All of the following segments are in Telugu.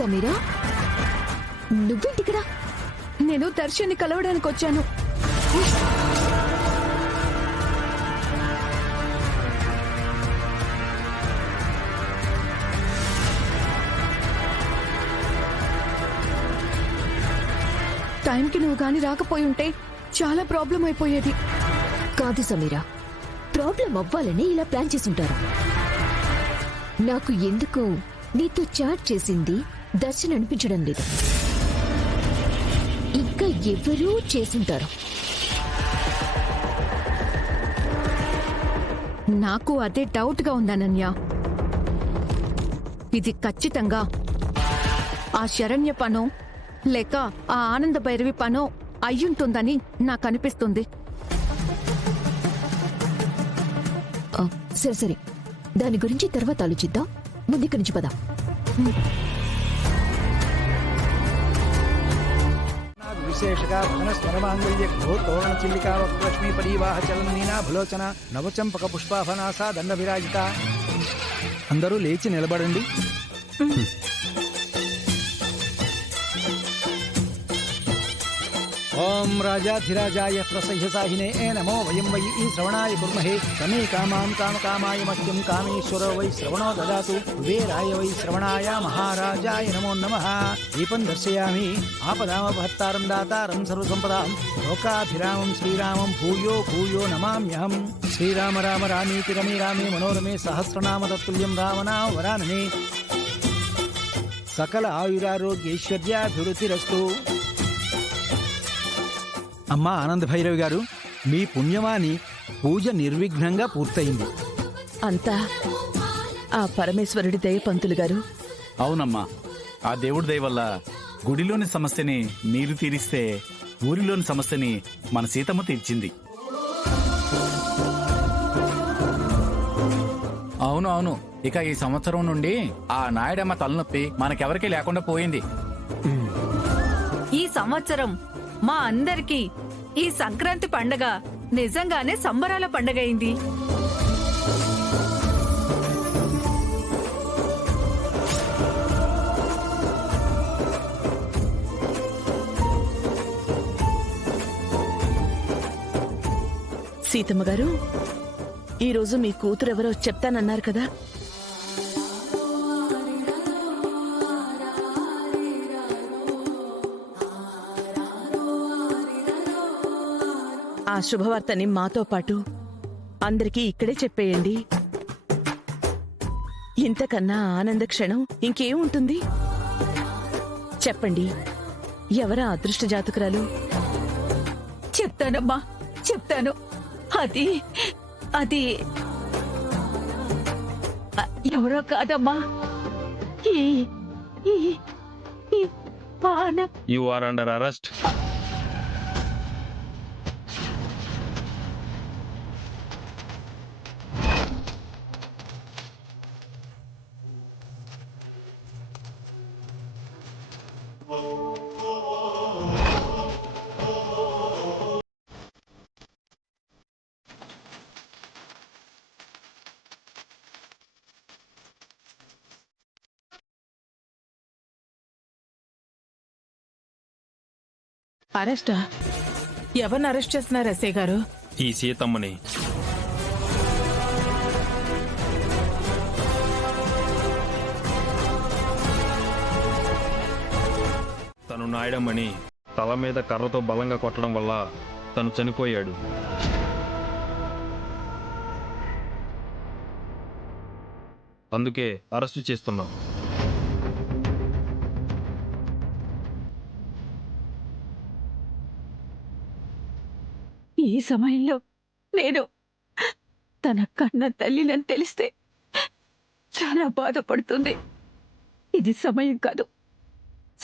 సమీరా, నువ్వేంటిక్కడ? నేను దర్శన్ని కలవడానికి వచ్చాను. టైంకి నువ్వు గాని రాకపోయి ఉంటే చాలా ప్రాబ్లం అయిపోయేది. కాదు సమీరా, ప్రాబ్లం అవ్వాలని ఇలా ప్లాన్ చేసుంటారు. నాకు ఎందుకు నీతో చాట్ చేసింది దర్శన్ అనిపించడం లేదు. ఇంకా ఎవరూ చేసుంటారు. నాకు అదే డౌట్ గా ఉందనన్య. ఇది ఖచ్చితంగా ఆ శరణ్య పనో లేక ఆ ఆనంద భైరవి పనో అయ్యుంటుందని నాకు అనిపిస్తుంది. సరే సరే, దాని గురించి తర్వాత ఆలోచిద్దాం. ముందుక్కడి నుంచి పదా. విశేషగా ధనస్మరమాంగళ్య తోరణ చిల్లికా వక్రలక్ష్మీ పరీవాహ చలనీనా భులోచన నవచంపక పుష్పాభనాస దండ విరాజిత. అందరూ లేచి నిలబడండి. ఓం రాజాధిరాజాయ ప్రసహ్యసాహినే నమో వయం వై ఈ శ్రవణాయ కుర్మహే సమే కామాం కామకామాయ మహ్యం కామేశ్వరో వై శ్రవణో దదాతు కుబేరాయ వై శ్రవణాయ మహారాజాయ నమో నమః. దీపం దర్శయామి. ఆపదామపహత్తారం దాతారం సర్వసంపదాం లోకాభిరామం శ్రీరామం భూయో భూయో నమామ్యహం. శ్రీరామ రామ రామేతి రమే రామే మనోరమే సహస్రనామ తత్తుల్యం రామనామ వరాననే. సకల ఆయురారోగ్యైశ్వర్యాభివృద్ధిరస్తు. అమ్మా ఆనంద భైరవి గారు, మీ పుణ్యమాని పూజ నిర్విఘ్నంగా పూర్తయింది. అంతా ఆ పరమేశ్వరుడి దయ పంతులు గారు. అవునమ్మా, ఆ దేవుడి దయ వల్ల గుడిలోని సమస్యని మీరు తీరిస్తే ఊరిలోని సమస్యని మన సీతమ్మ తీర్చింది. అవును అవును, ఇక ఈ సంవత్సరం నుండి ఆ నాయుడమ్మ తలనొప్పి మనకెవరికీ లేకుండా పోయింది. ఈ సంవత్సరం మా అందరికీ ఈ సంక్రాంతి పండగ నిజంగానే సంబరాల పండగ అయింది. సీతమ్మ గారు, ఈరోజు మీ కూతురెవరో చెప్తానన్నారు కదా. ఆ శుభవార్తని మాతో పాటు అందరికీ ఇక్కడే చెప్పేయండి. ఇంతకన్నా ఆనంద క్షణం ఇంకేముంటుంది? చెప్పండి, ఎవరా అదృష్ట జాతకురాలు? చెప్తానమ్మా, చెప్తాను. అది అది ఎవరో కాదమ్మా, You are under arrest. అరెస్టా? ఎవరిని అరెస్ట్ చేస్తున్నారు ఎస్ఐ గారు? ఈ సీతమ్మని. తను నాయడమ్మని తల మీద కర్రతో బలంగా కొట్టడం వల్ల తను చనిపోయాడు. అందుకే అరెస్టు చేస్తున్నాం. ఈ సమయంలో నేను తన కన్న తల్లిని తెలిస్తే చాలా బాధపడుతుంది. ఇది సమయం కాదు,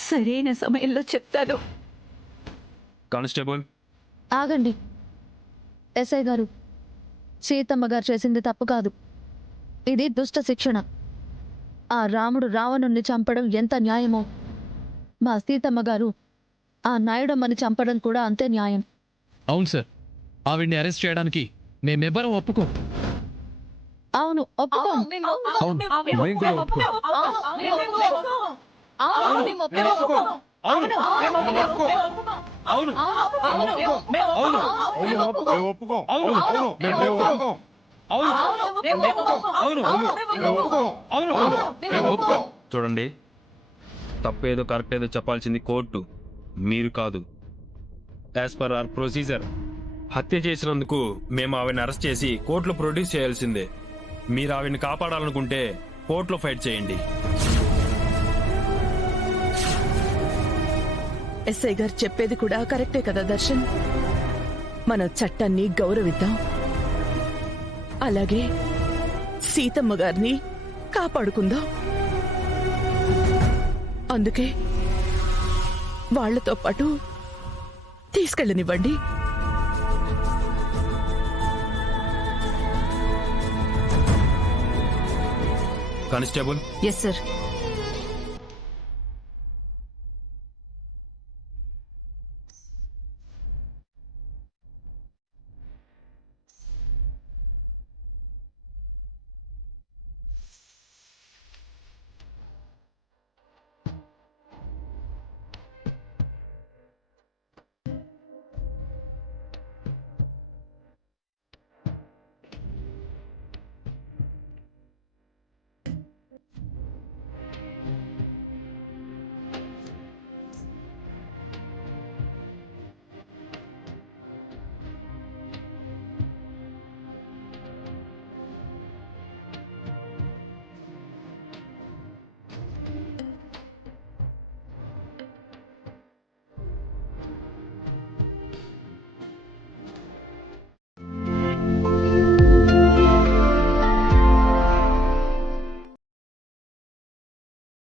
సరైన సమయంలో చెప్తాను. కానిస్టేబుల్, ఆగండి. ఎస్ఐ గారు, సీతమ్మ గారు చేసింది తప్పు కాదు, ఇది దుష్ట శిక్షణ. ఆ రాముడు రావణుణ్ణి చంపడం ఎంత న్యాయమో, మా సీతమ్మ గారు ఆ నాయుడమ్మని చంపడం కూడా అంతే న్యాయం. అవును సార్, ఆవిడ్ని అరెస్ట్ చేయడానికి మేమెవ్వరం ఒప్పుకోం. అవును, ఒప్పుకోం. చూడండి, తప్పేదో కరెక్ట్ ఏదో చెప్పాల్సింది కోర్టు, మీరు కాదు. యాజ్ పర్ అవర్ ప్రొసీజర్ హత్య చేసినందుకు మేము ఆవిడని అరెస్ట్ చేసి కోర్టులో ప్రొడ్యూస్ చేయాల్సిందే. మీరు ఆవిడని కాపాడాలనుకుంటే కోర్టులో ఫైట్ చేయండి. ఎస్ఐ గారు చెప్పేది కూడా కరెక్టే కదా దర్శన్. మన చట్టాన్ని గౌరవిద్దాం, అలాగే సీతమ్మ గారిని కాపాడుకుందాం. అందుకే వాళ్లతో పాటు తీసుకెళ్ళనివ్వండి. Constable, yes sir.